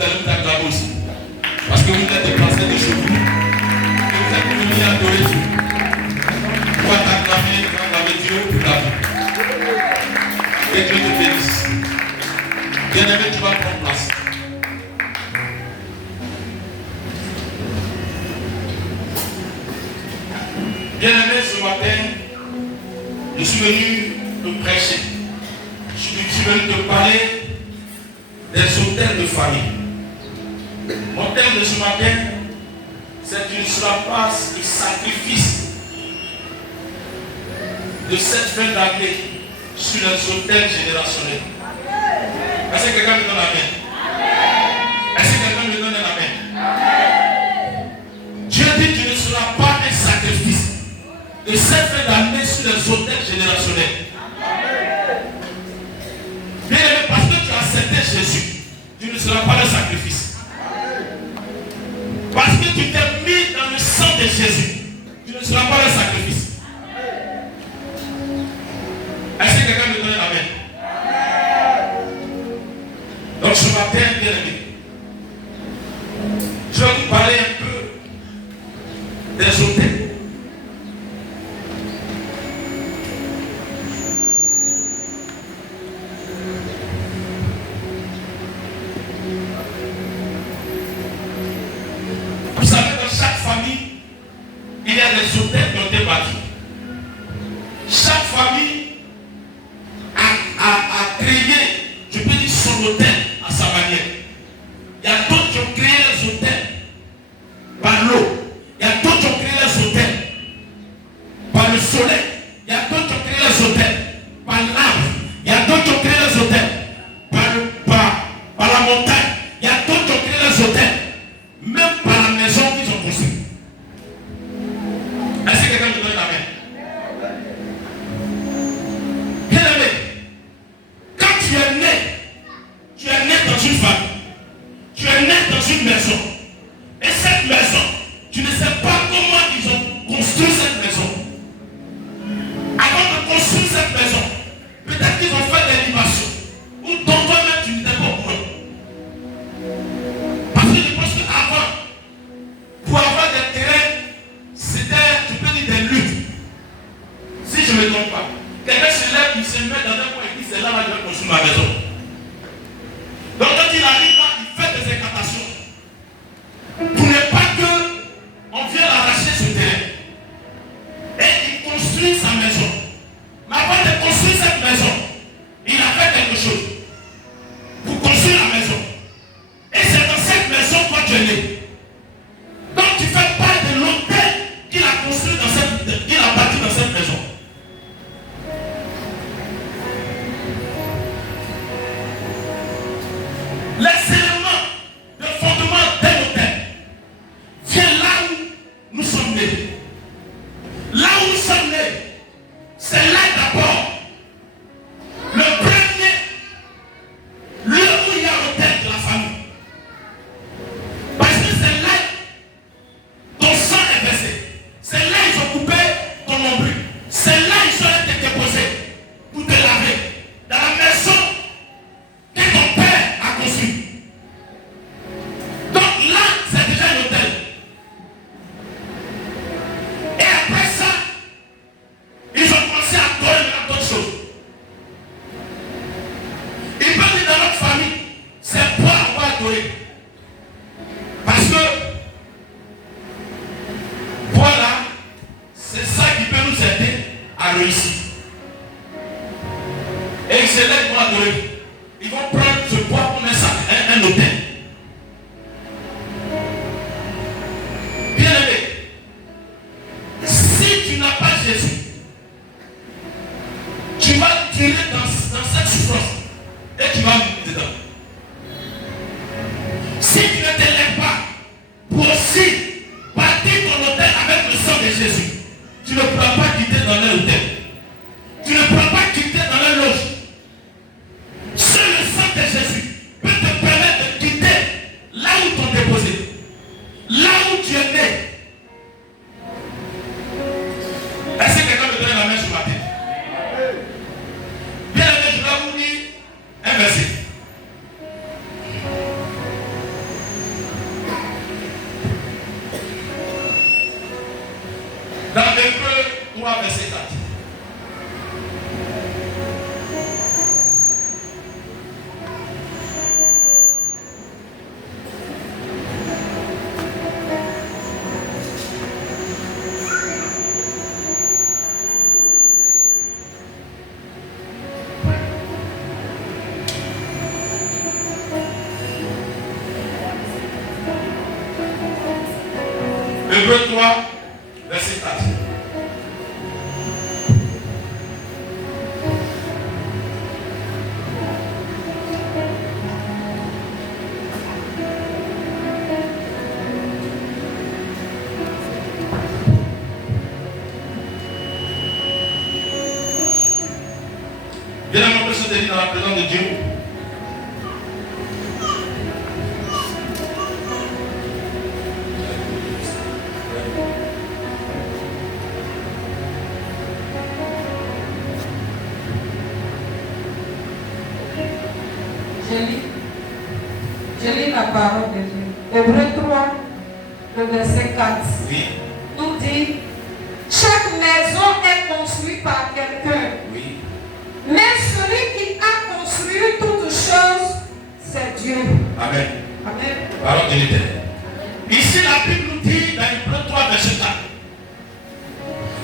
vous allez vous acclamer aussi. Parce que vous êtes déplacés de chez vous. Et vous êtes venus adorer Dieu. Pour t'acclamer Dieu pour ta vie. Et Dieu te bénisse. Bien-aimé, tu vas prendre place. Bien-aimé, ce matin, je suis venu te prêcher. Je suis venu te parler des hôtels de famille. Mon thème de ce matin, c'est tu ne seras pas le sacrifice de cette fin d'année sur les hôtels générationnels. Est-ce que quelqu'un me donne amen? Est-ce que quelqu'un me donne un amen? Dieu dit tu ne seras pas un sacrifice de cette fin d'année sur les hôtels générationnels. Bien aimé, parce que tu as accepté Jésus, tu ne seras pas le sacrifice. Parce que tu t'es mis dans le sang de Jésus, tu ne seras pas le sacrifice. Est-ce que quelqu'un me donne amen? Donc ce matin, bien aimé, je vais vous parler un peu des hôtels. Vous savez, dans chaque famille, il y a des hôtels qui ont été bâtis. Chaque famille a créé, je peux dire, son hôtel à sa manière. Il y a d'autres qui ont créé les hôtels par l'eau. Il y a d'autres qui ont créé les hôtels par le soleil. Il y a d'autres qui ont créé les hôtels par l'arbre. Il y a d'autres qui ont créé les hôtels par la montagne. Il y a d'autres qui ont créé les hôtels même par la maison qu'ils ont construite. Est-ce que quelqu'un me donne amen? Bien aimé, quand tu es né dans une famille, tu es né dans une maison. Et cette maison, tu ne sais pas comment ils ont construit cette maison. Avant de construire cette maison, peut-être qu'ils ont fait des libations. Ou dont toi-même tu n'étais pas au courant. Parce que je pense qu'avant, pour avoir des terrains, c'était, tu peux dire, des luttes. Si je ne me trompe pas. Quelqu'un se lève, il se met dans un coin et dit c'est là que je vais construire ma maison. Donc quand il arrive là, il fait des incantations. Pour ne pas qu'on vienne arracher ce terrain. Et il construit sa maison. Mais avant de construire cette maison, il a fait quelque chose. Pour construire la maison. Et c'est dans cette maison que tu es né. Donc tu fais part de l'hôtel qu'il a construit qu'il a bâti dans cette maison. Les éléments de fondement d'un hôtel viennent là où nous sommes nés. Là où nous sommes nés, c'est là d'abord le premier lieu où il y a l'hôtel de la famille. Parce que c'est là ton sang est versé. C'est là ils ont coupé ton nombril. C'est là ils ont été déposés pour te laver. Dans la maison que ton père a construite. Donc là, c'est déjà un hôtel. Et après ça, ils ont commencé à adorer d'autres choses. Ils peuvent dire dans notre famille, c'est pour avoir adoré. Parce que, voilà, c'est ça qui peut nous aider à réussir. Et ils se lèvent pour adorer. Ils vont prendre ce bois comme un hôtel. Bien aimé, si tu n'as pas Jésus, tu vas tirer dans cette souffrance et tu vas vivre dedans. 3, verset 4. Hébreux 3, verset 4. Viens à mon personne de dans la présence de Dieu. Je lis la parole de Dieu. Hébreux 3, le verset 4. Oui. Nous dit, chaque maison est construite par quelqu'un. Oui. Mais celui qui a construit toutes choses, c'est Dieu. Amen. Amen. Parole de l'Éternel. Ici, la Bible nous dit dans Hébreux 3, verset 4.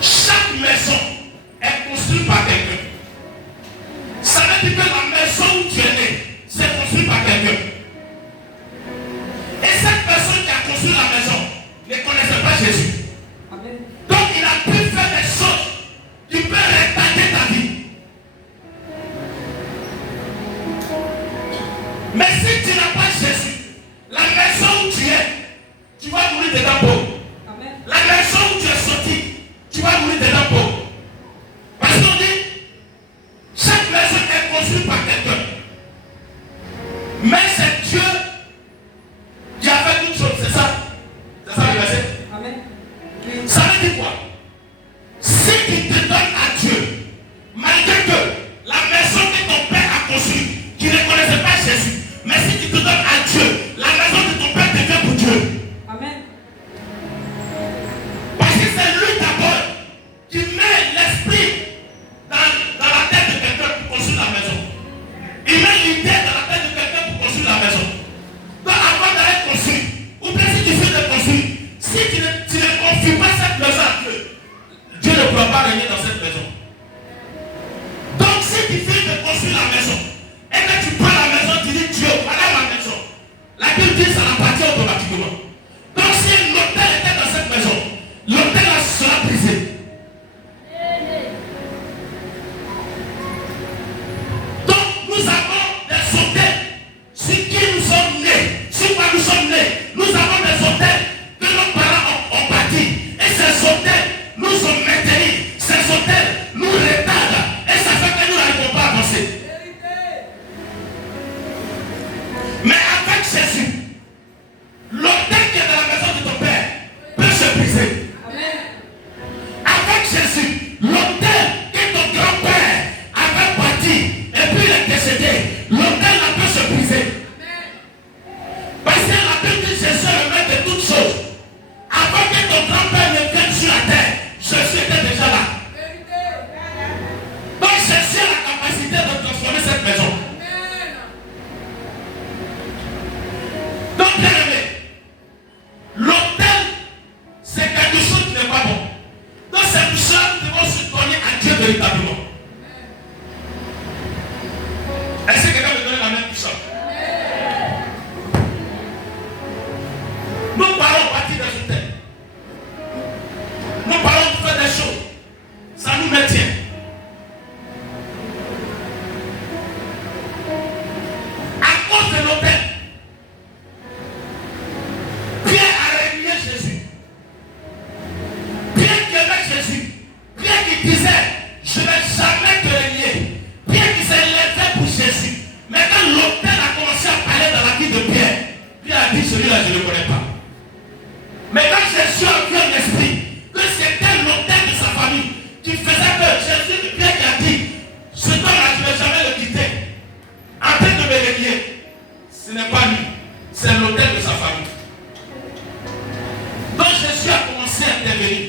Chaque maison est construite par quelqu'un. Ça veut dire que la maison où tu es né, c'est construit par quelqu'un. Et cette personne qui a construit la maison ne connaissait pas Jésus. Amen. Donc il a pu faire des choses qui peuvent retarder ta vie. Mais si tu n'as pas Jésus, la maison où tu es, tu vas mourir dedans pauvre. Amen. La maison où tu es sorti, tu vas mourir dedans pauvre. Parce qu'on dit, chaque maison est construite par quelqu'un. Mais c'est Dieu qui a fait toutes choses, c'est ça? C'est ça le verset? Amen. Oui. Ça veut dire quoi? Si tu te donnes à Dieu, malgré que la maison que ton père a construite, tu ne connaissais pas Jésus, mais si tu te donnes à Dieu, la maison de ton père devient pour Dieu. Amen. Parce que c'est lui d'abord qui met l'esprit dans la tête de quelqu'un pour construire la maison. Il met l'idée dans la tête de quelqu'un pour construire la maison. Donc avant d'aller construire, ou bien si tu fais de construire, si tu ne confies pas cette maison à Dieu, Dieu ne pourra pas régner dans cette maison. Donc si tu finis de construire la maison, et que tu prends la maison, tu dis Dieu, voilà ma maison. La Bible dit ça appartient automatiquement. Donc si l'autel était dans cette maison, l'autel sera brisé. Donc nous avons des hôtels sur qui nous sommes nés, sur quoi nous sommes nés. Nous avons des hôtels que nos parents ont bâtis. Et ces hôtels nous ont maintenus. Ces hôtels nous retardent. Et ça fait que nous n'arrivons pas à avancer. Mais avec Jésus, l'autel qui est dans la maison de ton père peut se briser. Amen. Avec Jésus, l'autel que ton grand-père avait bâti et puis il est décédé, l'autel là peut se briser. Parce que la Bible dit Jésus est le maître de toutes choses. Avant que ton grand-père ne vienne sur la terre, Jésus était déjà là. Donc Jésus a la capacité de transformer cette maison. Donc bien aimé, l'autel c'est quelque chose qui n'est pas bon. Donc c'est pour ça que nous devons se donner à Dieu véritablement. Est-ce que quelqu'un me donne la même puissance? Nous parlons bâtir des hôtels. Nous parlons de faire des choses. Ça nous maintient. À cause de l'hôtel, Pierre a renié Jésus. Pierre qui aimait Jésus. Pierre qui disait, je ne vais jamais te renier. Pierre qui s'est levé pour Jésus. Mais quand l'hôtel a commencé à parler dans la vie de Pierre, Pierre a dit, celui-là, je ne le connais pas. Mais quand Jésus a vu un esprit, que c'était l'autel de sa famille, qui faisait que Jésus, Pierre qui a dit, ce homme-là, je ne vais jamais le quitter. En train de me renier, ce n'est pas lui, c'est l'autel de sa famille. Donc Jésus a commencé à intervenir.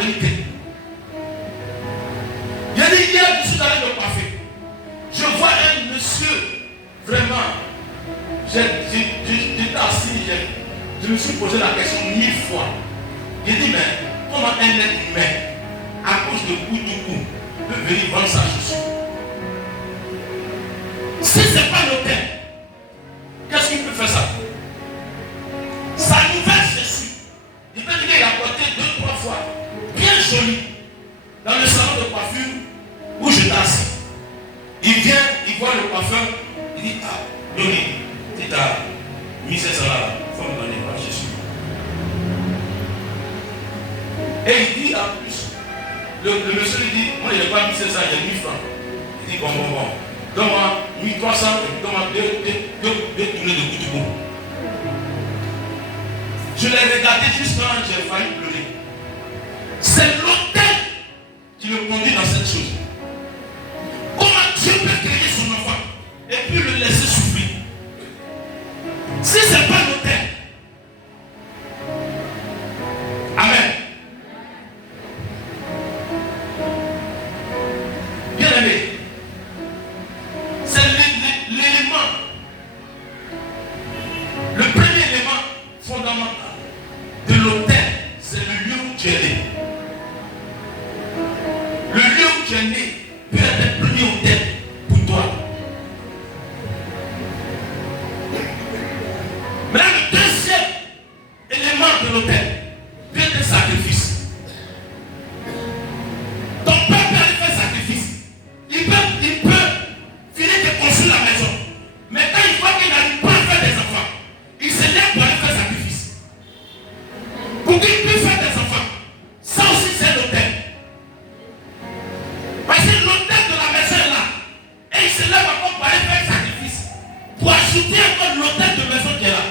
la vérité. Il y a dit hier, je suis allé me coiffer. Je vois un monsieur, vraiment, j'étais assis, je me suis posé la question 1000 fois. J'ai dit, mais comment un être humain, à cause de coup du coup, peut venir vendre sa chaussure? Si ce n'est pas notaire, qu'est-ce qu'il peut faire ça? Sa nouvelle chaussure, il peut dire qu'il a porté 2-3 fois, bien jolie, dans le salon de coiffure où j'étais assis. Il vient, il voit le coiffeur, il dit, ah, Yoni, tu t'as mis ça là, il faut me donner ma chaussure. Et il dit en plus, le monsieur lui dit, moi il n'a pas mis ça, il y a 1000 francs. Il dit, bon. Donne-moi 1300 et donne-moi deux tournées de coup de bout. Je l'ai regardé juste quand j'ai failli pleurer. C'est l'autel qui le conduit dans cette chose. Comment Dieu peut créer son enfant et puis le laisser souffrir? Si ce n'est pas l'autel. Amen. Bien aimé. C'est l'élément. Le premier élément fondamental de l'autel, c'est le lieu où tu es né. Le lieu où tu es né peut être le premier autel pour toi. Mais le deuxième élément de l'autel peut être le sacrifice. Ton père peut aller faire sacrifice. Il peut finir de construire la maison. Mais quand il voit qu'il n'arrive pas à faire des enfants, il se lève pour aller faire sacrifice. Pour qu'il puisse faire des enfants, ça aussi c'est l'autel. Parce que l'autel de la maison est là. Et il se lève encore pour aller faire sacrifice. Pour ajouter encore l'autel de maison qui est là.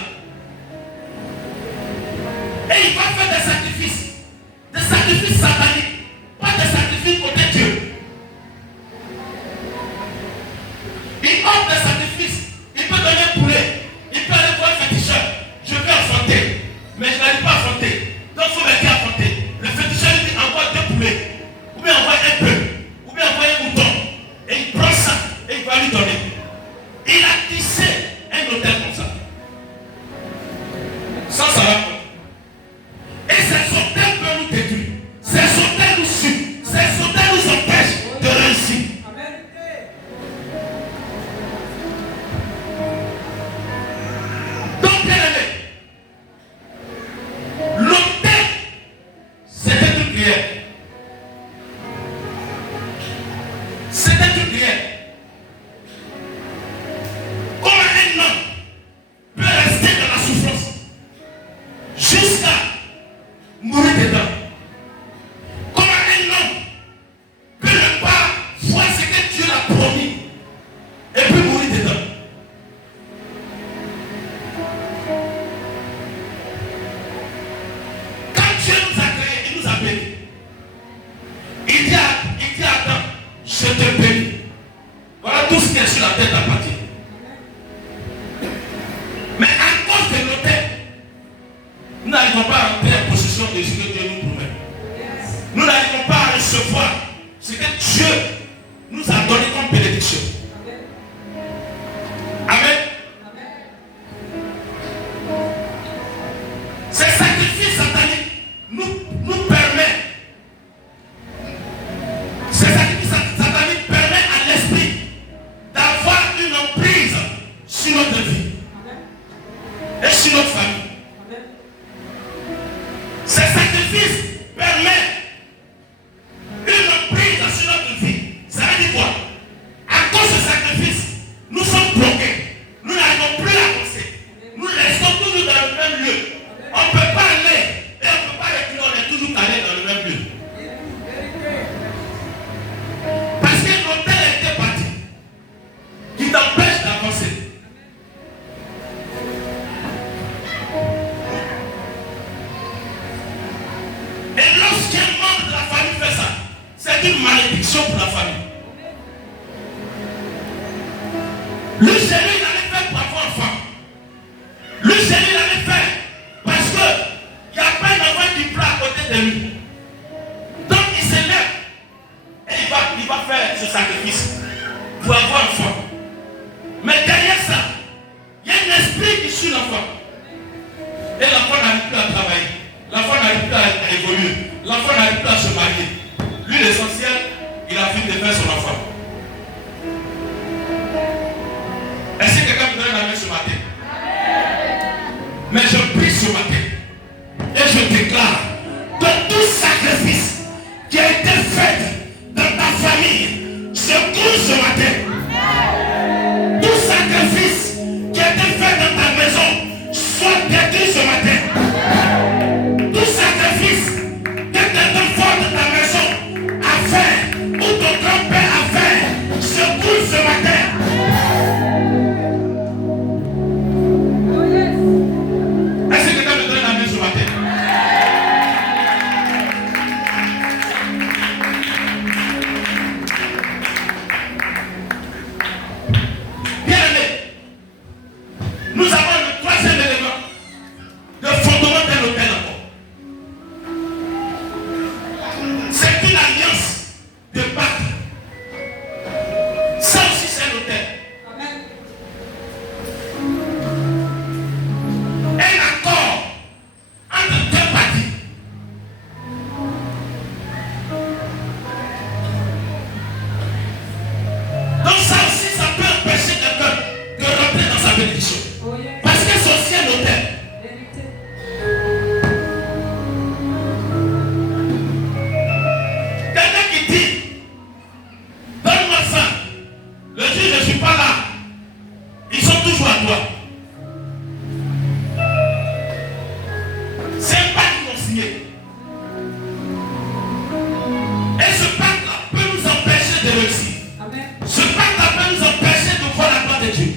Et il va faire des sacrifices sataniques, pas des sacrifices côté Dieu. Il offre des sacrifices, il peut donner un poulet, il peut aller voir un féticheur. Je vais affronter, mais je n'arrive pas à affronter. Donc il faut m'aider à affronter. Le féticheur lui dit envoie 2 poulets, ou bien envoie un peu, ou bien envoie un mouton. Et il prend ça et il va lui donner. Il a tissé un hôtel comme ça. Ça va. Et ces hôtels peuvent nous détruire. Ces hôtels nous suivent. Ces hôtels nous empêchent de réussir. Donc, bien aimé, l'autel, c'était une prière. C'était une prière. Comment un homme peut rester dans la souffrance jusqu'à mourir dedans? Comment un homme peut ne pas voir ce que Dieu l'a promis et puis mourir dedans? Quand Dieu nous a créés, il nous a bénis. Il dit à Adam, je te bénis. Voilà tout ce qui est sur la tête appartient. Mais à cause de l'autel, nous n'arrivons pas à entrer en possession de ce que Dieu nous promet. Nous n'arrivons pas à recevoir ce que Dieu nous a donné comme bénédiction. Amen. Ces sacrifices sataniques nous permettent. Ces sacrifices sataniques permettent à l'esprit d'avoir une emprise sur notre vie et sur notre famille. Ces sacrifices permettent une emprise sur notre vie. Ça veut dire quoi? À cause de sacrifices, nous sommes bloqués. Nous n'arrivons plus à avancer. Nous restons toujours dans le même lieu. On ne peut pas aller et on ne peut pas reculer. On est toujours allé dans le même lieu. Parce que l'autel a été bâti qui t'empêche d'avancer. Et lorsqu'un membre de la famille fait ça, c'est une malédiction pour la famille. Le génie, il allait faire pour avoir enfant. Le génie, il allait faire parce qu'il n'y a pas un enfant qui pleut à côté de lui. l'enfant n'arrive pas à se marier. Lui, l'essentiel, il a fini de faire son enfant. Est-ce que quelqu'un me donne la main ce matin? Mais je prie ce matin et je déclare que tout sacrifice qui a été fait dans ta famille se coule ce matin. Tout sacrifice qui a été fait dans ta maison soit détruit ce matin. Tout sacrifice que quelqu'un fort de ta maison a fait ou ton grand-père a fait se coule ce matin. Est-ce que quelqu'un me donne la main ce matin? Bien aimé, nous avons le troisième élément, le fondement d'un hôtel encore. C'est une alliance de pacte. Ça aussi c'est un hôtel. Amen. Un accord entre deux parties. Donc ça aussi, ça peut empêcher quelqu'un de rentrer dans sa bénédiction. Oh yes. Parce que c'est aussi un hôtel. Vérité. Quelqu'un qui dit, donne-moi ça. Le jour où je ne suis pas là, ils sont toujours à toi. C'est un pacte qu'ils ont signé. Et ce pacte-là peut nous empêcher de réussir. Amen. Ce pacte-là peut nous empêcher de voir la gloire de Dieu.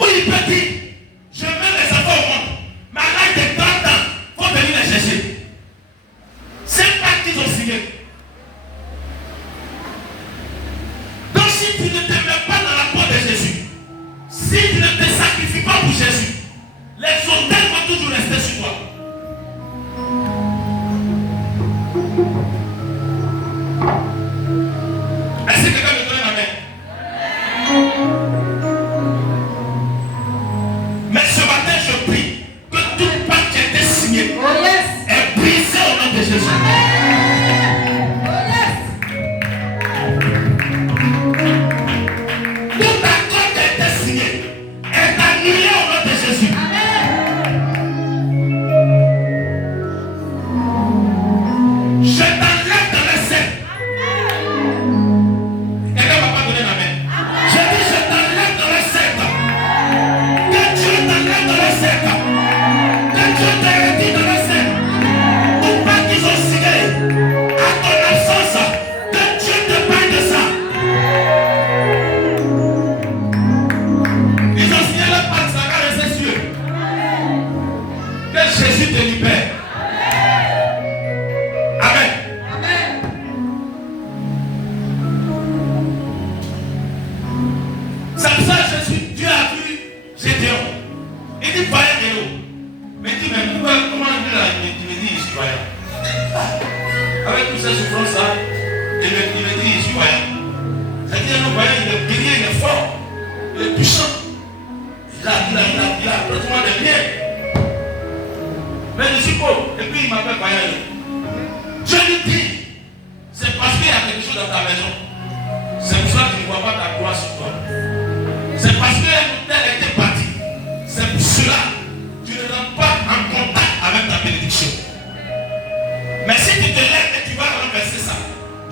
Ou il peut dire, je mets les enfants au monde, mais à l'âge de 30 ans, il faut venir les chercher. C'est un pacte qu'ils ont signé. Donc si tu ne te mets pas dans la peau de Jésus, si tu ne te sacrifies pas pour Jésus, les hôtels vont toujours rester sur toi. Est-ce que quelqu'un me donne la main? Mais ce matin, je prie que tout pacte qui a été signé Oh yes. est brisé au nom de Jésus. Oh yes. Tout accord qui a été signé est annulé au nom de Jésus. Je t'enlève dans les scènes. Quelqu'un ne va pas donner la main. Je dis je t'enlève dans les scènes. Que Dieu t'enlève dans les scènes. Que Dieu te retire dans les scènes. Tout pas qu'ils ont signé à ton absence. Que Dieu te parle de ça. Ils ont signé le pacte, ça va rester sur eux. Que Jésus te libère. Amen. Amen. C'est pour ça que Jésus, Dieu a vu Gédéon. Il dit vaillant héros. Mais il dit, mais comment Dieu l'a dit? Il me dit, je suis vaillant. Avec toutes ces souffrances-là, il me dit, je suis vaillant. C'est-à-dire, il est vaillant, il est guerrier, il est fort, il est puissant. Il a pratiquement des biens. Mais je suis pauvre. Et puis il m'appelle vaillant. Je lui dis, c'est parce qu'il y a quelque chose dans ta maison. C'est pour ça que tu ne vois pas ta gloire sur toi. C'est parce que l'hôtel était parti. C'est pour cela que tu ne rentres pas en contact avec ta bénédiction. Mais si tu te lèves et tu vas renverser ça,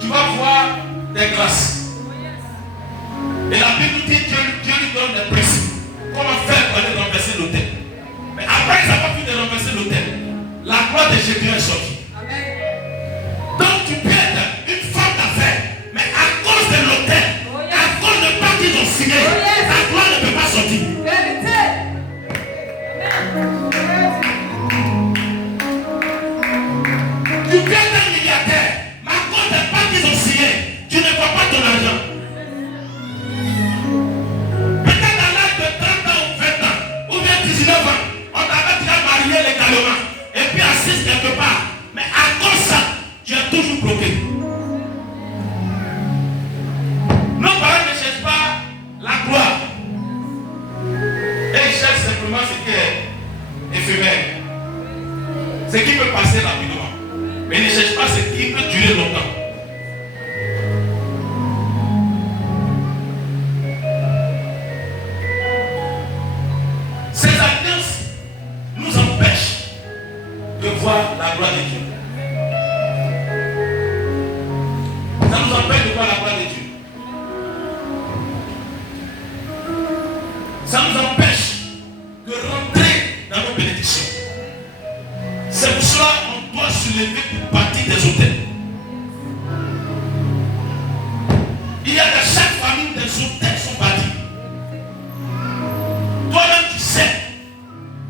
tu vas voir des grâces. Et la Bible dit que Dieu lui donne des principes. Comment faire pour aller renverser l'hôtel. Mais après ils n'ont pas pu de renverser l'hôtel. La gloire de Jésus est sortie. Amen. Donc tu peux être une femme d'affaires, mais à cause de l'hôtel, Oh yes. à cause de pas qu'ils ont signé, Oh yes. la gloire ne peut pas sortir. Vérité. Tu peux être un milliardaire, mais à cause de pas qu'ils ont signé, tu ne vois pas ton argent. Peut-être à l'âge de 30 ans ou 20 ans, ou bien 19 ans, on t'avait déjà marié légalement, et puis assise quelque part. Ce qui peut passer rapidement. Mais ne cherche pas ce qui peut durer longtemps. Ces alliances nous empêchent de voir la gloire de Dieu. Ça nous empêche de voir la gloire de Dieu. Ça nous empêche de rentrer dans nos bénédictions. C'est pour cela qu'on doit se lever pour partir des hôtels. Il y a dans chaque famille des hôtels sont bâtis. Toi-même tu sais,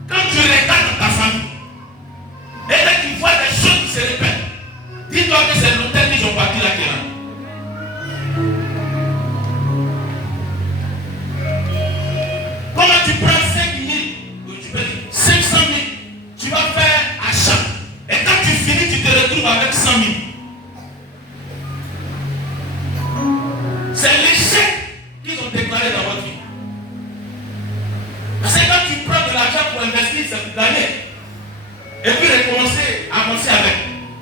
quand tu regardes dans ta famille, et que tu vois des choses qui se répètent, dis-toi que c'est l'hôtel qu'ils ont bâti là qui est là. Comment tu prends 5 000, ou tu peux dire 500 000, tu vas faire achat. Et quand tu finis, tu te retrouves avec 100 000. C'est l'échec qu'ils ont déclaré dans votre vie. Parce que quand tu prends de l'argent pour investir, c'est pour gagner. Et puis recommencer, avancer avec.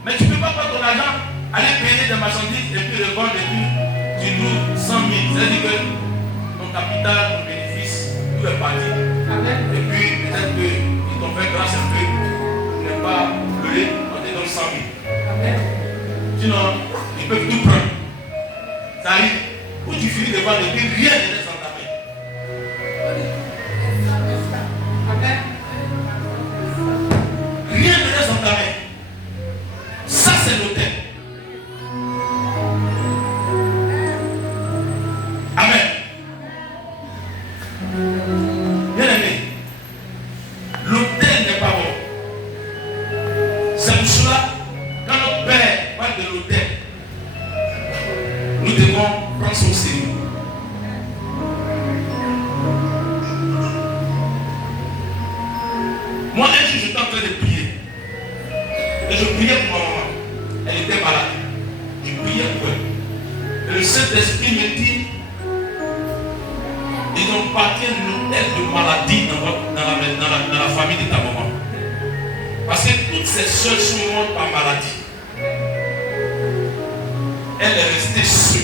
Mais tu ne peux pas prendre ton argent, aller payer des marchandises et puis revendre et puis tu loues 100 000. C'est-à-dire que ton capital, ton bénéfice, tout est parti. Amen. Et puis peut-être qu'ils t'ont fait grâce un peu. Tu n'es pas pleuré, on te donne 100 000. Amen. Sinon, ils peuvent tout prendre. Ça arrive. Où tu finis de voir et puis rien ne reste dans ta main. Amen. Rien ne reste dans ta main. Ça, c'est l'autel. Amen. Bien aimé, l'autel n'est pas bon. C'est pour cela, quand notre Père parle de l'autel, nous devons prendre son sérieux. Moi, un jour, j'étais en train de prier. Et je priais pour ma maman. Elle était malade. Je priais pour elle. Et le Saint-Esprit me dit, ils ont parti un hôtel de maladie dans la famille de ta maman. Parce que toutes ces soeurs sont mortes par maladie. Elle est restée seule.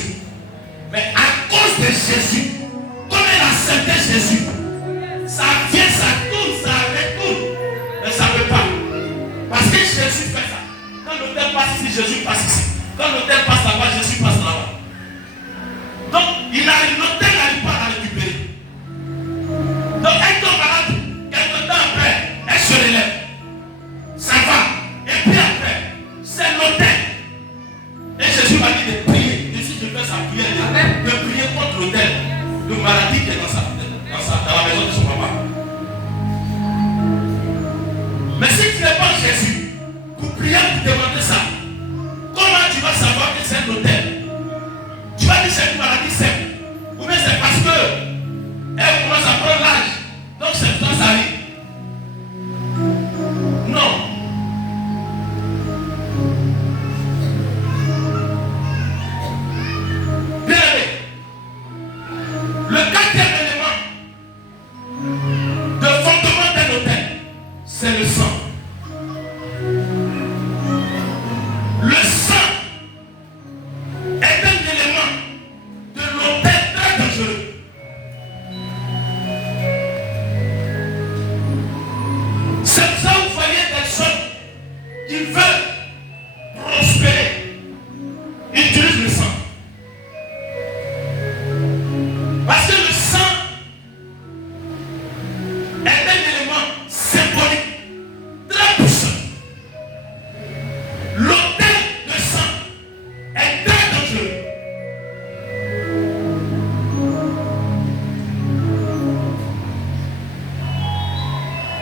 Mais à cause de Jésus, comme elle acceptait Jésus, ça vient, ça tourne, ça retourne. Mais ça ne veut pas. Parce que Jésus fait ça. Quand l'autel passe ici, Jésus passe ici. Quand l'autel passe là-bas, Jésus passe là-bas. Donc, l'autel n'arrive pas à la récupérer. Donc, elle tombe malade. Quelque temps après, elle se relève. Ça va. Et puis après, c'est l'autel. Et Jésus m'a dit de prier. Et si je fais sa prière, de prier contre l'autel de maladie qui est dans la maison de son papa. Mais si tu n'es pas Jésus, pour prier, pour demander ça, comment tu vas savoir que c'est un hôtel? Tu vas dire c'est une maladie simple. Ou bien c'est parce que elle commence à prendre l'âge. Donc c'est pour ça que ça arrive. Non. Bien aimé. Le quatrième élément de fondement d'un hôtel, c'est le sang. Le sang est un élément de l'hôtel très dangereux. C'est pour ça que vous voyez des hommes qui veulent prospérer. Ils utilisent le sang. Parce que le sang est un élément symbolique très puissant. L'hôtel de sang est très dangereux.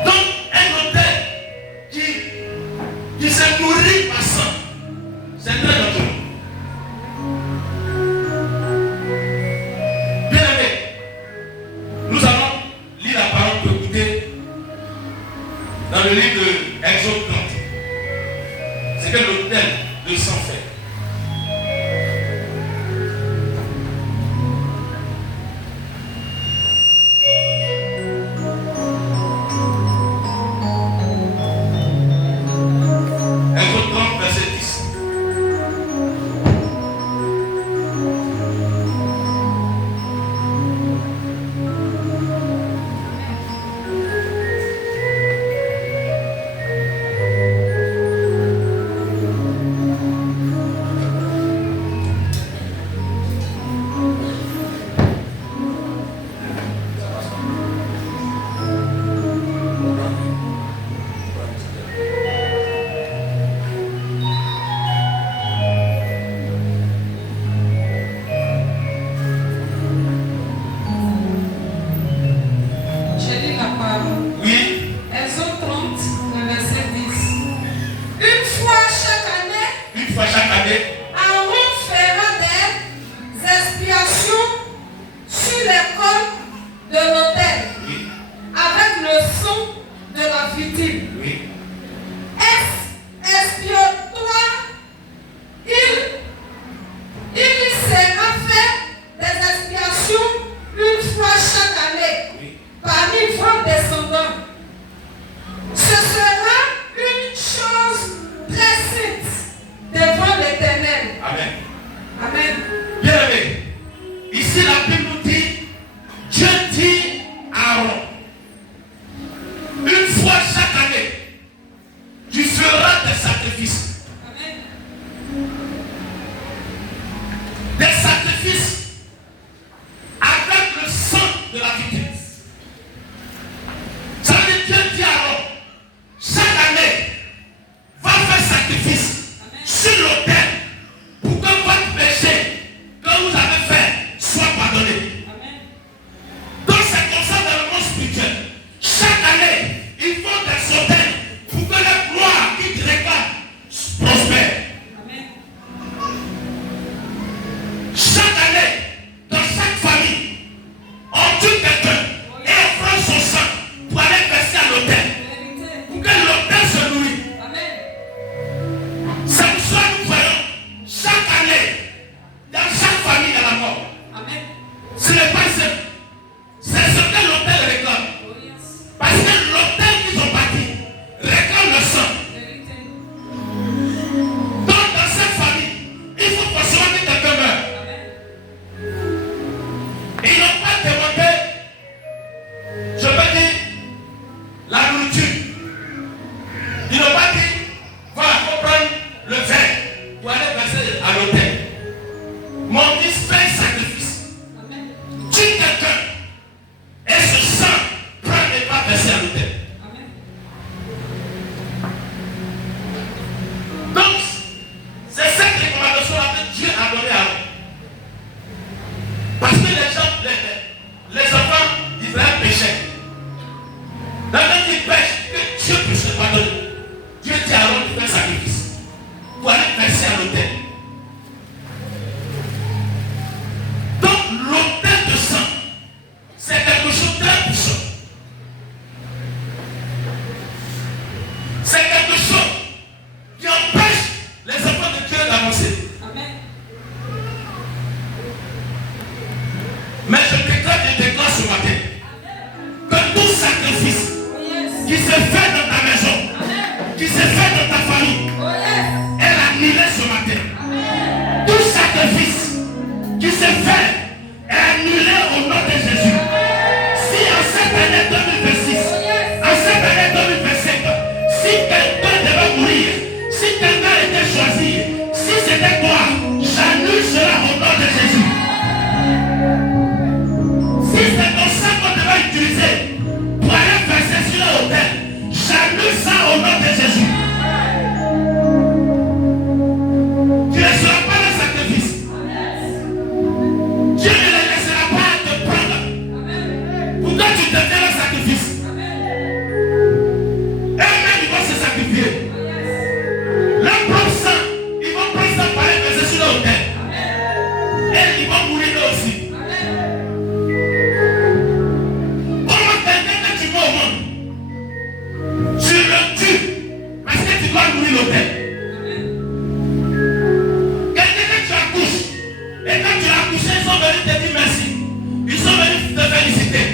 Donc, un hôtel qui se nourrit par sang, c'est très dangereux. Bien aimé, nous allons lire la parole pour écouter dans le livre de Exode 30. C'est que l'hôtel de sang fait. sacrifices. Des sacrifices avec le sang de la victime. Ça veut dire Dieu dit alors, chaque année, va faire sacrifice sur l'autel pour que votre péché que vous avez fait soit pardonné. Donc c'est comme ça dans le monde spirituel. Chaque année, il faut des autels pour que la gloire qui te réclame prospère. Chaque année, dans chaque famille, on tue quelqu'un et on prend son sang pour aller verser à l'autel. Pour que l'autel se nourrit. C'est pour ça que nous voyons chaque année, dans chaque famille, il y a la mort. Ce n'est pas simple. C'est ce que l'autel réclame. Parce que l'autel qu'ils ont bâti réclame le sang. Donc dans cette famille, il faut forcément que quelqu'un meure. Ils n'ont pas demandé, je peux dire, la nourriture. Ils n'ont pas dit, voilà, il faut prendre le verre pour aller verser à l'autel. Mon fils fait un sacrifice. Tue quelqu'un et ce sang prend et va verser à l'autel. Donc, c'est cette recommandation-là que Dieu a donnée à eux. Parce que les gens, les enfants d'Israël péchaient. Dans le ils pêchent, que Dieu puisse se pardonner. Dieu dit alors de faire sacrifice pour aller verser à l'autel. Donc l'autel de sang, c'est quelque chose de très puissant. C'est quelque chose qui empêche les enfants de Dieu d'avancer. Mais je déclare ce matin que tout sacrifice qui se fait dans ta maison, qui se fait dans ta famille, est annulé ce matin. Tout sacrifice qui se fait est annulé au nom de Jésus. Si en cette année 2026, en cette année 2025, si quelqu'un devait mourir, si quelqu'un était choisi, si c'était toi, j'annule cela au nom de Jésus. Si c'est ton sang qu'on devait utiliser pour aller verser sur l'autel, j'annule ça au nom de Jésus. Tu ne seras pas le sacrifice. Dieu ne le laissera pas te prendre. Pourquoi tu deviens le sacrifice? Eux-mêmes, ils vont se sacrifier. Leur propre sang, ils vont prendre ça pour aller verser sur l'autel. Et ils vont mourir eux aussi. Tu le tues parce que tu dois nourrir l'autel. Quelqu'un que tu accouches, et quand tu l'as accouché, ils sont venus te dire merci. Ils sont venus te féliciter.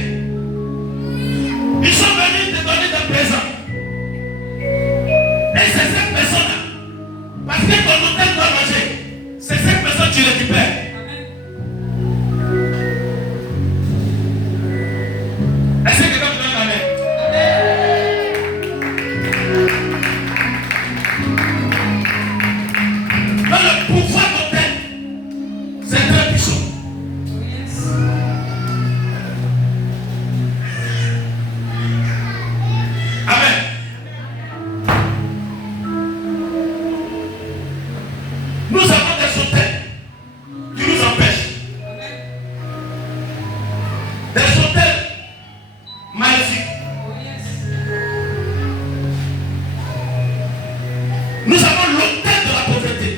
Ils sont venus te donner des présents. Et c'est cette personne-là, parce que ton autel doit manger, c'est cette personne que tu récupères. Est-ce que quelqu'un te donne la main? Le pouvoir d'autel, c'est très puissant. Amen. Nous avons des autels qui nous empêchent. Des autels maléfiques. Nous avons l'autel de la pauvreté.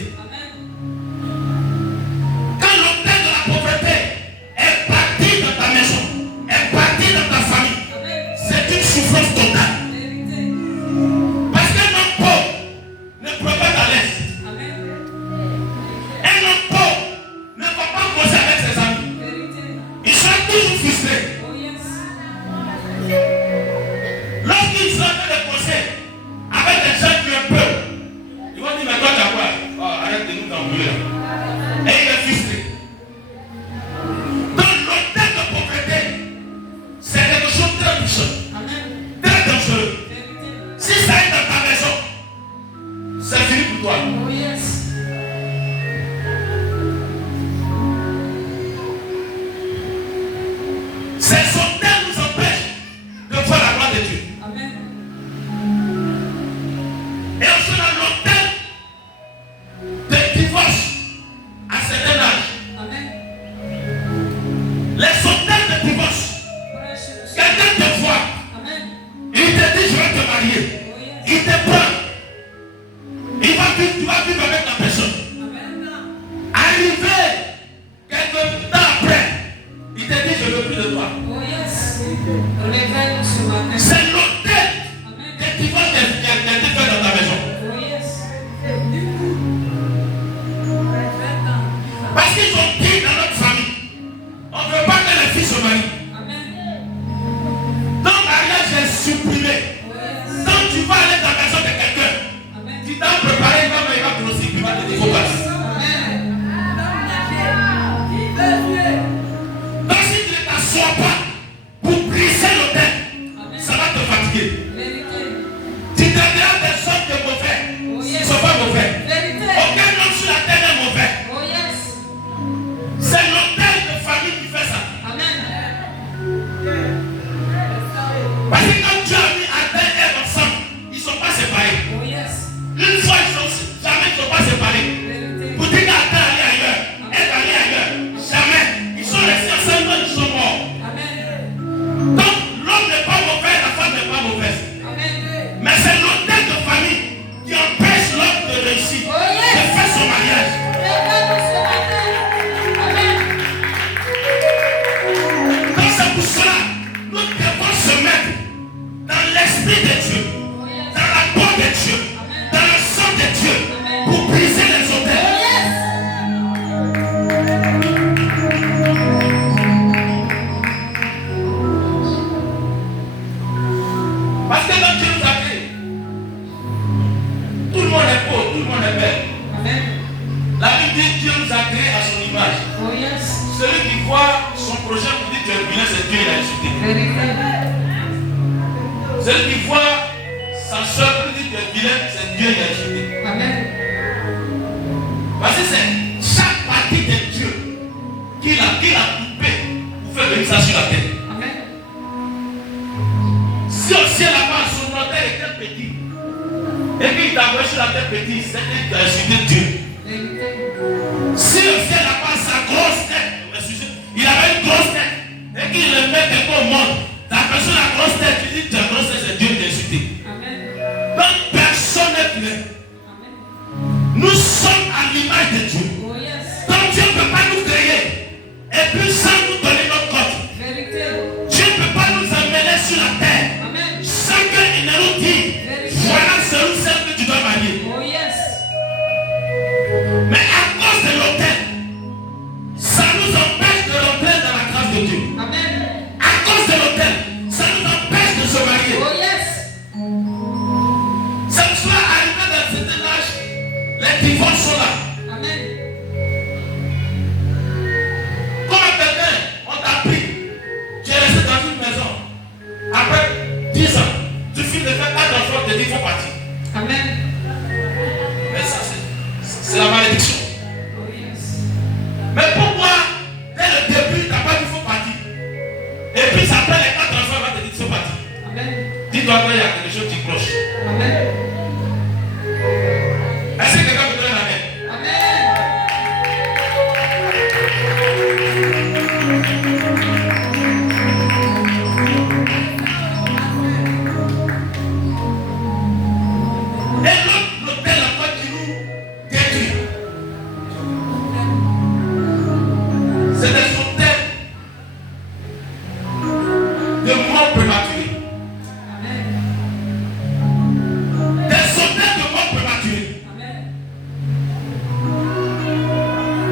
Quand l'autel de la pauvreté est parti dans ta maison, est parti dans ta famille, c'est une souffrance totale. Parce qu'un homme pauvre ne peut pas à l'aise. Un homme pauvre ne va pas causer avec ses amis. Il sera toujours frustré. Lorsqu'il sera fait de causer avec des gens qui ont peur, ils vont dire, mais toi tu as quoi? Oh, arrête de nous t'embrouiller là. Et il est frustré. Donc l'autel de pauvreté, c'est quelque chose de très puissant, très dangereux. Si ça est dans ta maison, c'est Tu vas vivre avec la personne. Arrivé, quelques temps après, il te dit je ne veux plus de toi. Oh yes. Réveille-nous ce matin. C'est l'hôtel que tu vas te faire dans ta maison. Oh yes. Parce qu'ils ont dit dans notre famille, on ne veut pas que les filles se marient. Amen. Ton mariage est supprimé. Oh yes. Quand tu vas aller dans la maison de quelqu'un, Amen. tu t'as préparé, il va grossir, il va te dire faut passer. Donc si tu ne t'assois pas pour briser l'hôtel, ça va te fatiguer. Vérité. Tu te diras des hommes de mauvais. Oh Ils yes. ne sont pas mauvais. Vérité. Aucun homme sur la terre est mauvais. Oh yes. C'est l'hôtel de famille qui fait ça. Amen. Parce que quand Dieu a mis Adam et Ève ensemble, ils ne sont pas séparés. Oh yes. Une fois, jamais ils ne sont pas séparés. Vérité. Pour dire qu'Adam allait ailleurs, Ève allait ailleurs. Jamais. Ils sont restés ensemble, ils sont morts. Amen. Donc, l'homme n'est pas mauvais, la femme n'est pas mauvaise. Amen. Mais c'est l'hôtel de famille qui empêche l'homme de réussir, Oh yes. de faire son mariage. Réveille-nous ce matin. Amen. Donc, c'est pour cela nous devons se mettre dans l'esprit de Dieu, Oh yes. dans la peau de Dieu, dans le sang de Dieu, pour briser les Oh hôtels. yes. Parce que quand Dieu nous a créé, tout le monde est beau, tout le monde est belle. Amen. La Bible dit Dieu nous a créé à son image. Oh yes. Celui qui voit son projet pour dire tu es vilain, c'est Dieu, il a insulté. Vérité. Celui qui voit sa soeur pour dire tu es vilain, c'est Dieu, il a insulté. Amen. Parce que c'est chaque partie de Dieu qu'il a coupé pour faire venir ça sur la terre. Amen. Si au ciel là-bas, son hôtel était petit, et puis il t'a envoyé sur la terre petit, c'est qu'il t'a insulté Dieu. Vérité. Si au ciel là-bas, sa grosse tête, il avait une grosse tête, et qu'il le met quelque au monde, la personne a la grosse tête, il dit ta grosse tête, c'est Dieu qui t'a insulté. Amen. Donc personne n'est vilain. Amen. Nous sommes à l'image de Dieu. Oh yes. Donc Dieu ne peut pas nous créer, et puis sans nous donner notre code. Vérité. Dieu ne peut pas nous amener sur la terre Amen. sans qu'il ne nous dise voilà celui que tu dois marier. Oh yes. Mais à cause de l'autel, ça nous empêche de rentrer dans la grâce de Dieu. Amen. À cause de l'autel, ça nous empêche de se marier. Oh yes. C'est pour cela, arrivé dans un certain âge, les divorces sont là. Amen. Comme à quelqu'un, on t'a pris, tu es resté dans une maison. Après 10 ans, tu finis de faire 4 enfants, tu te dis il faut partir. Amen. Mais ça, c'est la malédiction. Oh yes. Mais pourquoi, dès le début, tu n'as pas dit il faut partir? Et puis, après les 4 enfants, on va te dire il faut partir. Amen. Dis-toi qu'il y a quelque chose qui cloche. Amen. Est-ce que quelqu'un peut donner la main? Amen. Et l'hôtel encore qui nous détruit. C'est des hôtels de mort prématurée. Amen. Des hôtels de mort prématurée. Amen.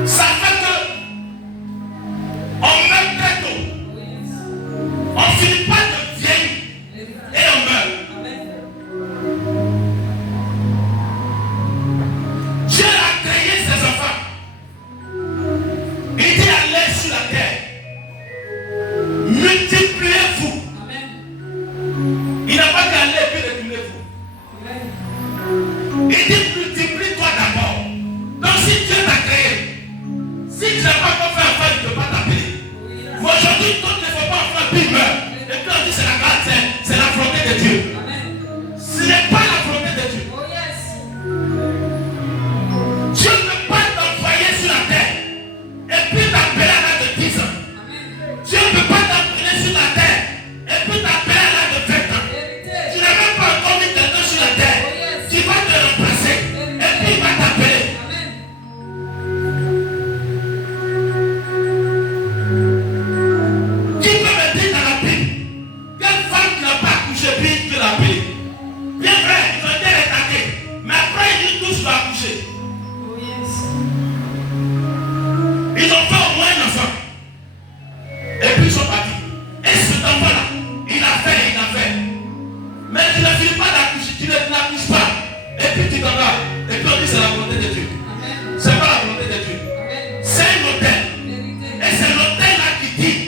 Ça fait que on meurt très tôt. Oh yes. On finit pas de vieillir Vérité. et on meurt. Amen. Dieu a créé ses enfants. Il dit allez sur la terre. Multipliez-vous. Amen. Il n'a pas dit allez et puis retournez-vous. Amen. Il dit multiplie-toi d'abord. Donc si Dieu t'a créé, si tu n'as pas encore fait enfant, il ne peut pas t'appeler. Oh yes. Mais aujourd'hui, quand tu ne fais pas enfant, puis il meurt. Et puis on dit c'est la grâce, c'est la volonté de Dieu. Amen. Ce n'est pas la volonté de Dieu. Oh yes. Dieu ne peut pas t'envoyer sur la terre et puis t'appeler à l'âge de 10 ans. Amen. Dieu ne peut pas t'appeler sur la terre et puis t'appeler à l'âge de 20 ans. Vérité. Tu n'as même pas encore mis quelqu'un sur la terre. Oh yes. Tu vas te remplacer. tous vont accoucher. Oh yes. Ils ont fait au moins un enfant. Et puis ils sont partis. Et cet enfant-là, il a fait et il a fait. Mais tu ne finis pas d'accoucher, tu ne l'accouches pas. Et puis tu t'en vas. Et puis on dit c'est la volonté de Dieu. Amen. C'est pas la volonté de Dieu. Amen. C'est un hôtel. Vérité. Et c'est l'hôtel-là qui dit,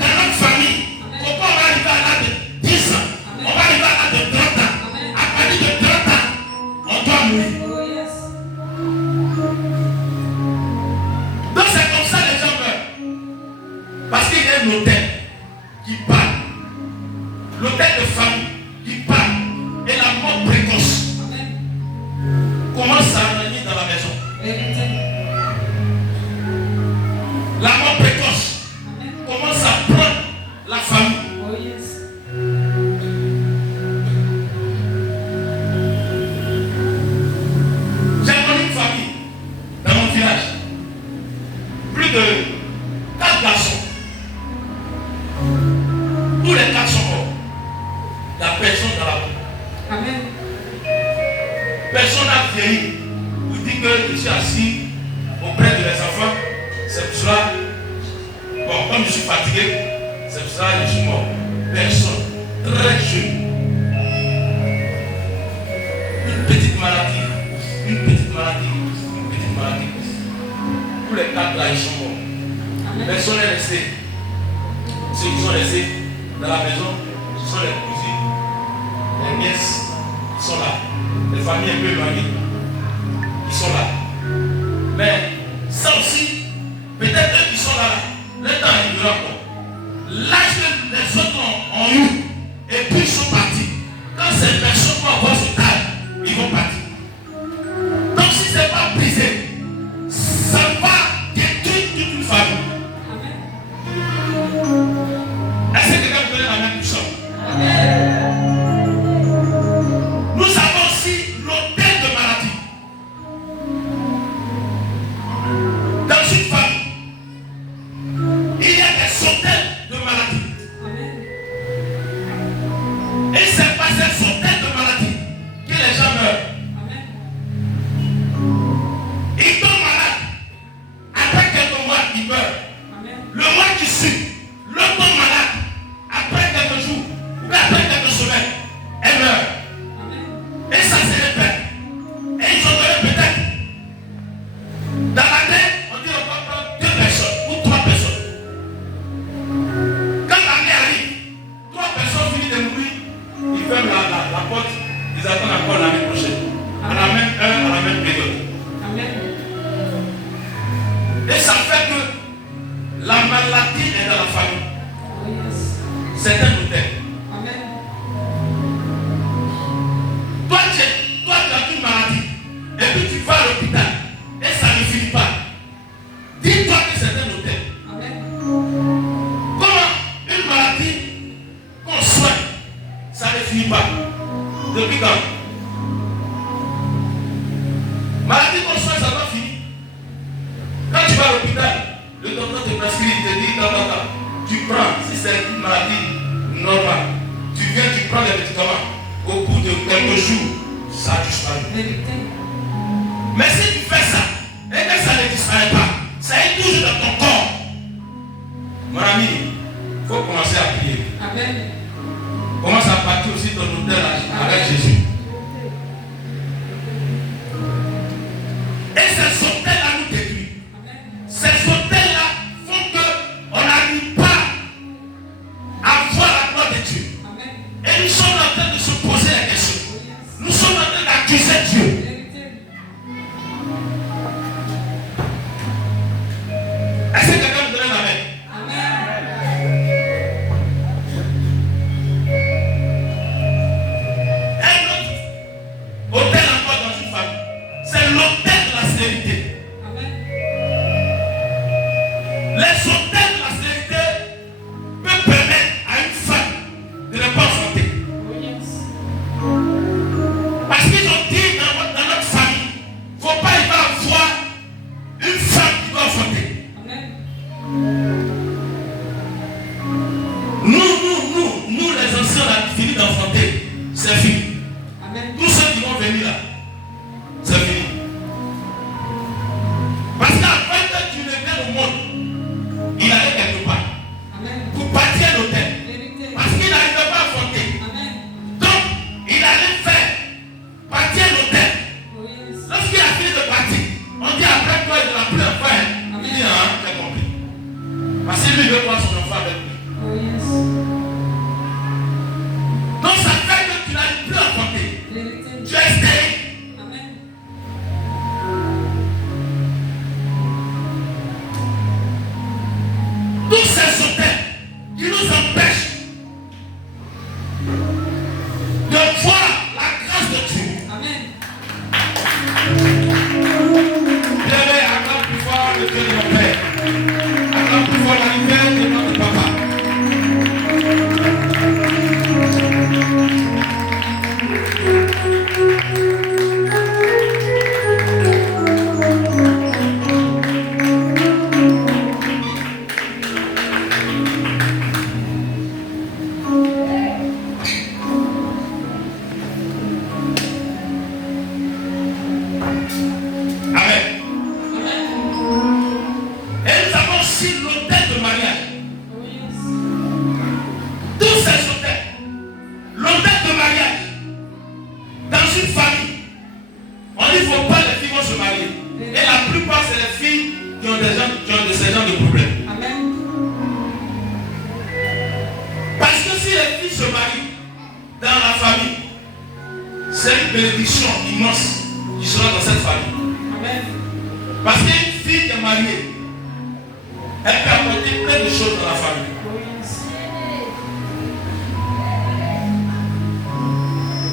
dans notre famille, pourquoi on va arriver à l'âge de 10 ans, on va arriver à l'âge de 30 ans. À partir de 30 ans, on doit mourir. Oh yes. Donc c'est comme ça les gens meurent. Parce qu'il y a un hôtel qui parle. L'hôtel de famille qui parle. Et la mort précoce Amen. commence à venir dans la maison. Vérité. La mort précoce Amen. commence à prendre la famille. Oh yes. J'ai connu une famille dans mon village. Plus de 4 garçons. Tous les 4 sont morts. Il n'y a personne dans la rue. Amen. Personne n'a vieilli. Vous dites que je suis assis auprès de mes enfants. C'est pour cela. Bon, comme je suis fatigué, c'est pour cela que je suis mort. Personne. Très jeune. Une petite maladie. Une petite maladie. Une petite maladie. Tous les 4 là, ils sont morts. Amen. Personne n'est resté. Ceux qui sont restés dans la maison, ce sont les cousines, les nièces qui sont là. Les familles un peu éloignées qui sont là. Mais ça aussi, peut-être eux qui sont là, le temps arrivera encore. L'âge que les autres ont eu, et puis ils sont partis. Quand ces personnes vont avoir ce âge, ils vont partir. Donc si ce n'est pas brisé, ça va détruire toute une famille. Amen. Est-ce que quelqu'un connaît la même puissance? Amen. Nous avons aussi l'hôtel de maladie. Dans une famille, il y a des hôtels de maladie. Amen. Et c'est pas ces hôtels de maladie que les gens meurent. Amen. Ils tombent malades. Après quelques mois, ils meurent. Amen. Le mois qui suit, l'autre tombe malade. Après quelques jours, ou bien après quelques semaines, elle meurt. Amen. Et ça se répète. Et ils ont donné peut-être. Dans l'année, on dit on va prendre 2 personnes ou 3 personnes. Quand l'année arrive, 3 personnes finissent de mourir, ils ferment la porte, ils attendent encore l'année prochaine. À la même heure, à la même période. Amen. Et ça fait que la maladie est dans la famille. Oh yes. C'est un hôtel. Amen. Toi, tu as une maladie. Et puis tu vas à l'hôpital. Et ça ne finit pas. Dis-toi que c'est un hôtel. Amen. Comment une maladie qu'on soigne, ça ne finit pas. Depuis quand? Maladie qu'on soigne, ça va finir. Quand tu vas à l'hôpital, le docteur te prescrit, il te dit, tu prends, si c'est une maladie normale, tu viens, tu prends les médicaments. Au bout de quelques jours, ça a disparu. Vérité. Mais vont se marier. Et la plupart, c'est les filles qui ont de ce genre de problèmes. Amen. Parce que si les filles se marient dans la famille, c'est une bénédiction immense qui sera dans cette famille. Amen. Parce qu'une fille qui est mariée, elle peut apporter plein de choses dans la famille.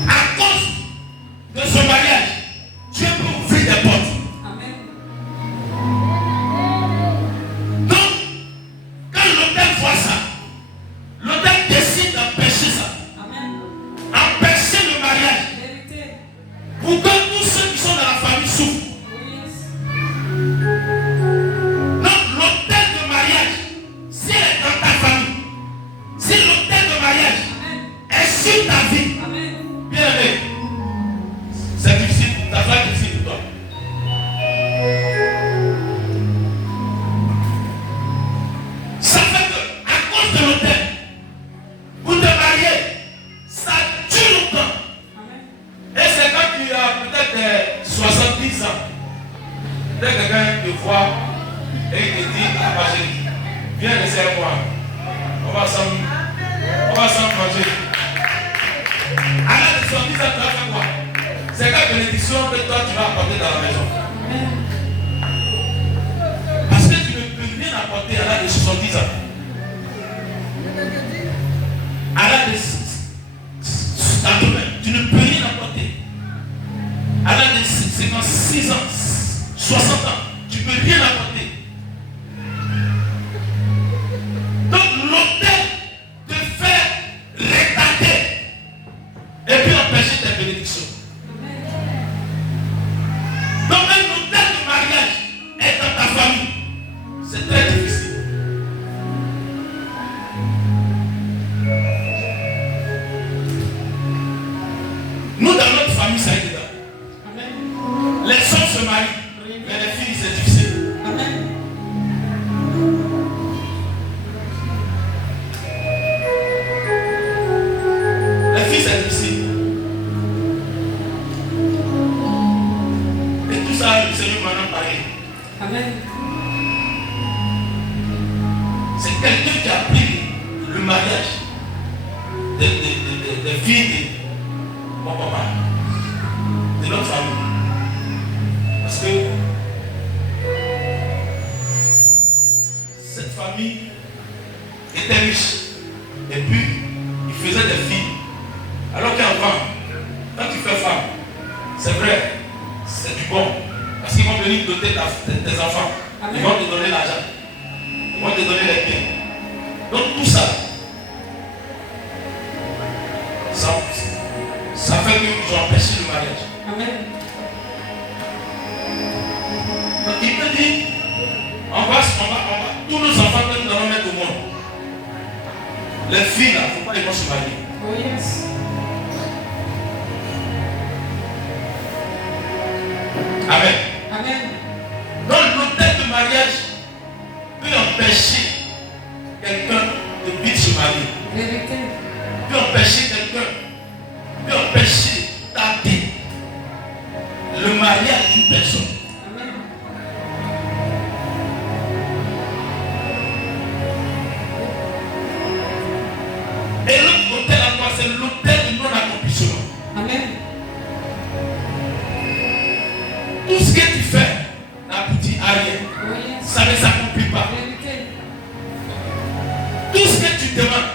À cause de ce mariage, Dieu peut ouvrir des portes. Amen. Donc, quand l'autel voit ça, l'autel décide d'empêcher ça. Amen. Empêcher le mariage. Vérité. Pour que tous ceux qui sont dans la famille souffrent. Donc, l'autel de mariage, s'il est dans ta famille, si l'autel de mariage est sur ta vie, Amen. bien aimé, c'est difficile, ça sera difficile pour toi. Ça fait que, à cause de l'autel, pour te marier, ça dure longtemps. Amen. Et c'est quand tu as peut-être 70 ans, dès que quelqu'un te voit et il te dit, ah, ma chérie, viens rester avec moi. On va s'en manger. À l'âge de 70 ans, tu vas faire quoi? C'est quelle bénédiction que toi tu vas apporter dans la maison? Amen. Parce que tu ne peux rien apporter à l'âge de 70 ans. À l'âge de tu ne peux rien apporter. À l'âge de 56 ans, 60 ans, tu ne peux rien apporter. Donc l'autel te fait retarder et puis empêcher tes bénédictions. Donc un autel de mariage est dans ta famille. C'est très difficile. Nous dans notre famille, ça a été là. Amen. Les hommes se marient, mais les filles, c'est difficile. Amen. Les filles, c'est difficile. Et tout ça, le Seigneur m'en a parlé. Amen. C'est quelqu'un qui a pris le mariage des filles de mon papa, de notre famille. Parce que cette famille était riche. Et puis, il faisait des filles. Alors qu'avant, quand tu fais femme, c'est vrai, c'est du bon. Parce qu'ils vont venir doter tes enfants. Amen. Ils vont te donner l'argent. Ils vont te donner les biens. Donc tout ça, ça fait qu'ils ont empêché le mariage. Amen. Donc il peut dire, tous nos enfants que nous allons mettre au monde, les filles là, il ne faut pas les voir se marier. Oh yes. Amen. Amen. Donc l'autel de mariage peut empêcher quelqu'un de vite se marier. Vérité. Peut empêcher quelqu'un, peut empêcher d'arrêter le mariage d'une personne. Amen. Et l'autre autel encore, c'est l'autel du non-accomplissement. Amen. Tout ce que tu fais n'aboutit à rien. Oh yes. Ça ne s'accomplit pas. Vérité. Tout ce que tu demandes,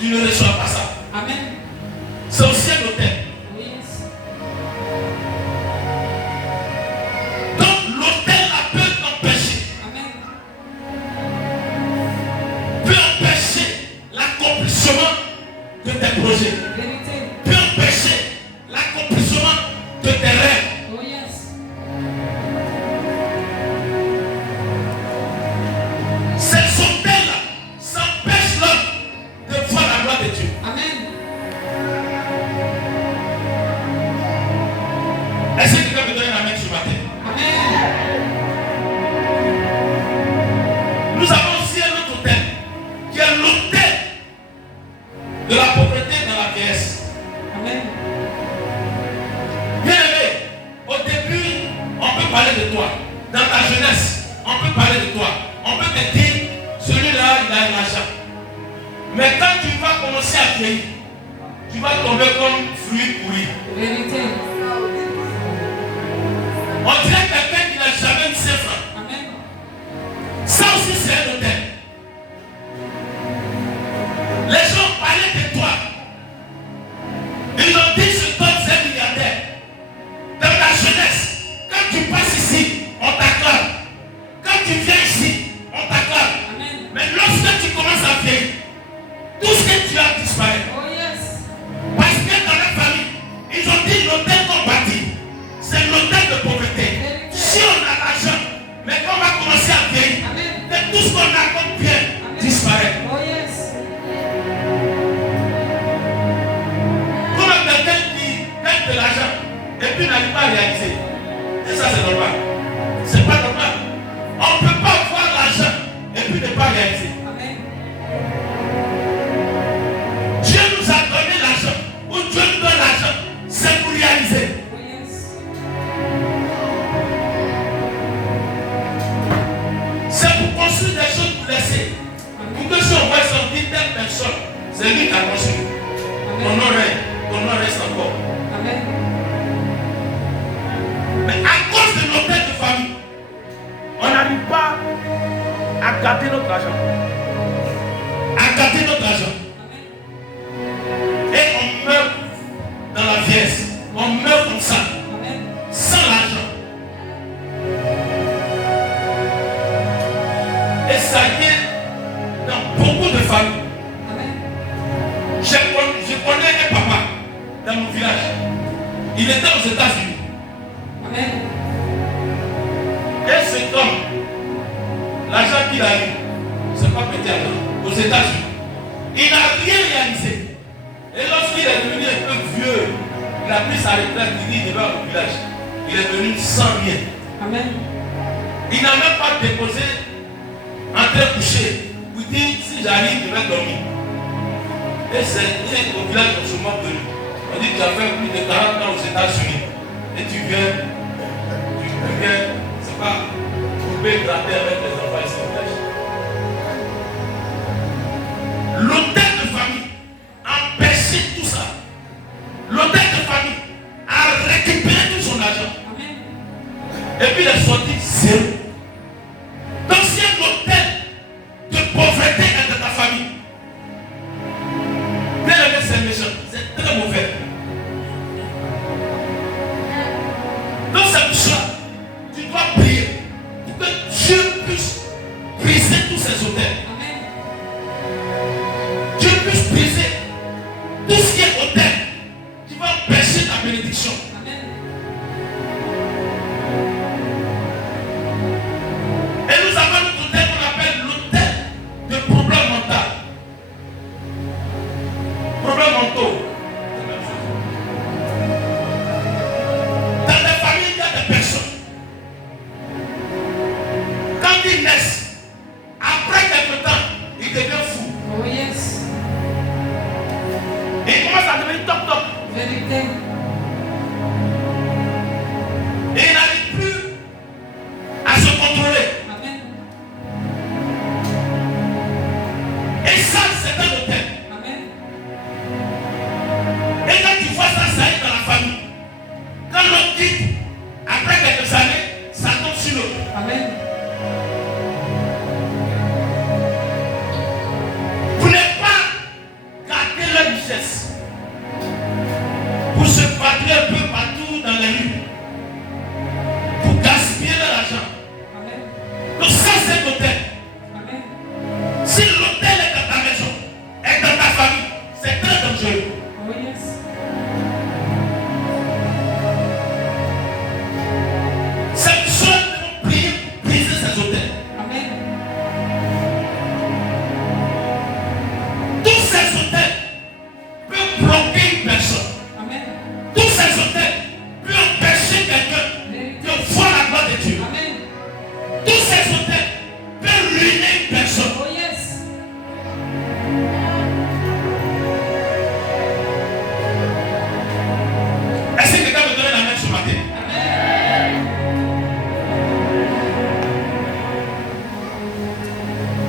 tu ne reçois pas ça. Amen. C'est aussi un autel. Oh yes. Donc l'autel là peut t'empêcher, Amen. peut empêcher l'accomplissement de tes projets, Vérité. peut empêcher l'accomplissement de tes rêves. Oh yes. parler de toi. Dans ta jeunesse, on peut parler de toi. On peut te dire, celui-là, il a un argent. Mais quand tu vas commencer à vieillir, tu vas tomber comme fruit pourri. Vérité. On dirait quelqu'un qui n'a jamais mis ses francs. Amen. Ça aussi, c'est un hôtel. Les gens parlaient de toi. Ils ont dit, je donne 5 milliardaires. Dans ta jeunesse, quand tu passes ici, on t'acclame. Quand tu viens ici, on t'acclame. Amen. Mais lorsque tu commences à vieillir, tout ce que tu as disparaît. Oh yes. Parce que dans la famille, ils ont dit l'hôtel qu'on bâtit, c'est l'hôtel de pauvreté. Si on a l'argent, mais qu'on va commencer à vieillir, Amen. que tout ce qu'on a comme bien disparaît. Oh yes. Comment quelqu'un qui gagne de l'argent et puis n'arrive pas à réaliser. Et ça c'est normal. C'est pas normal. On ne peut pas avoir l'argent et puis ne pas réaliser. Amen. Dieu nous a donné l'argent, ou Dieu nous donne l'argent, c'est pour réaliser. Oh yes. C'est pour construire des choses pour laisser. Pour que si on voit son dit telle personne, c'est lui qui a construit. Ton nom reste encore. Amen. Mais à cause de nos têtes de famille, on n'arrive pas à garder notre argent. À garder notre argent. Et on meurt dans la vieillesse. On meurt comme ça. Amen. Sans l'argent. Et ça vient dans beaucoup de familles. Amen. Je connais un papa dans mon village. Il était aux États-Unis. Amen. Et cet homme, l'argent qu'il a eu, c'est pas petit argent, aux États-Unis. Il n'a rien réalisé. Et lorsqu'il est devenu un peu vieux, il a pris sa retraite, il dit devant au village. Il est venu sans rien. Amen. Il n'a même pas déposé en train de coucher. Il dit si j'arrive, je vais dormir. Et c'est au village, on se moque de lui. On dit que tu as fait plus de 40 ans aux États-Unis. Et tu viens, c'est pas, pour gratter avec les enfants ici au village. L'hôtel de famille a empêché tout ça. L'hôtel de famille a récupéré tout son argent. Amen. Et puis il est sorti zéro. Donc si un hôtel de pauvreté est de ta famille, bien aimé, c'est méchant, c'est très mauvais. Donc c'est pour ça, tu dois prier pour que Dieu puisse briser tous ces hôtels. Amen. Dieu puisse briser tout ce qui est hôtel qui va empêcher ta bénédiction. Amen.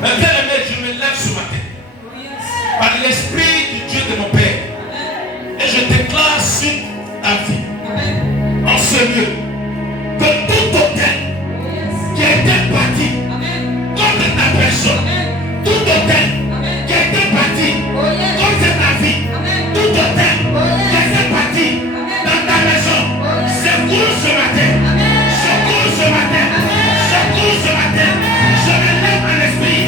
Mais bien aimé, je me lève ce matin par l'esprit du Dieu de mon Père. Et je déclare sur ta vie, en ce lieu, que tout hôtel qui a été bâti contre ta personne, tout hôtel qui a été bâti contre ta vie, tout hôtel qui a été bâti dans ta maison, secours ce matin, secours ce matin, secours ce matin. Je me lève en esprit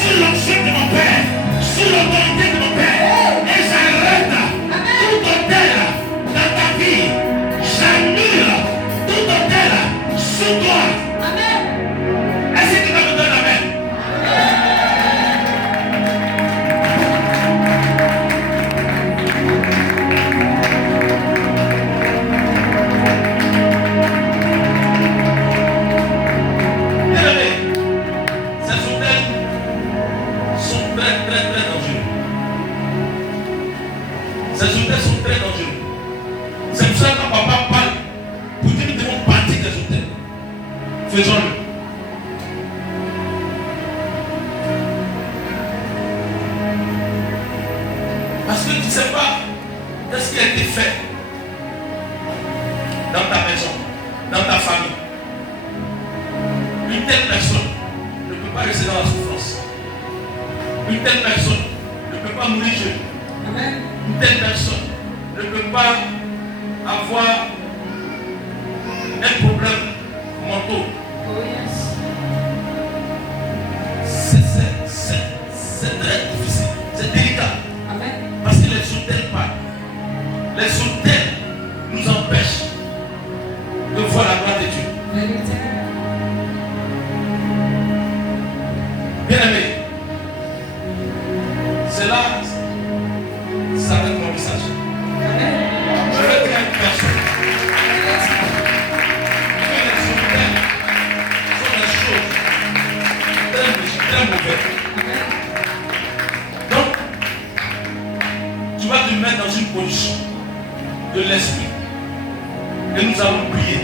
sur l'onction de mon Père, sur l'autorité de mon Père, et j'arrête tout hôtel dans ta vie, j'annule tout hôtel sur toi. Est-ce que tu me donnes amen? Ces hôtels sont très dangereux. C'est pour ça que papa parle pour dire que nous devons partir des hôtels. Faisons-le. Parce que tu ne sais pas ce qui a été fait dans ta maison, dans ta famille. Une telle personne ne peut pas rester dans la souffrance. Une telle personne ne peut pas mourir jeune. Une telle personne ne peut pas avoir un problème mental. C'est très difficile, c'est délicat. Parce que les hôtels parlent. Les hôtels nous empêchent de voir la gloire de Dieu. Bien aimé, c'est là. Ça va être mon message. Je veux dire à une personne que les hôtels sont des choses très mauvaises. Donc, tu vas te mettre dans une position de l'esprit. Et nous allons prier.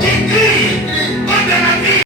Qui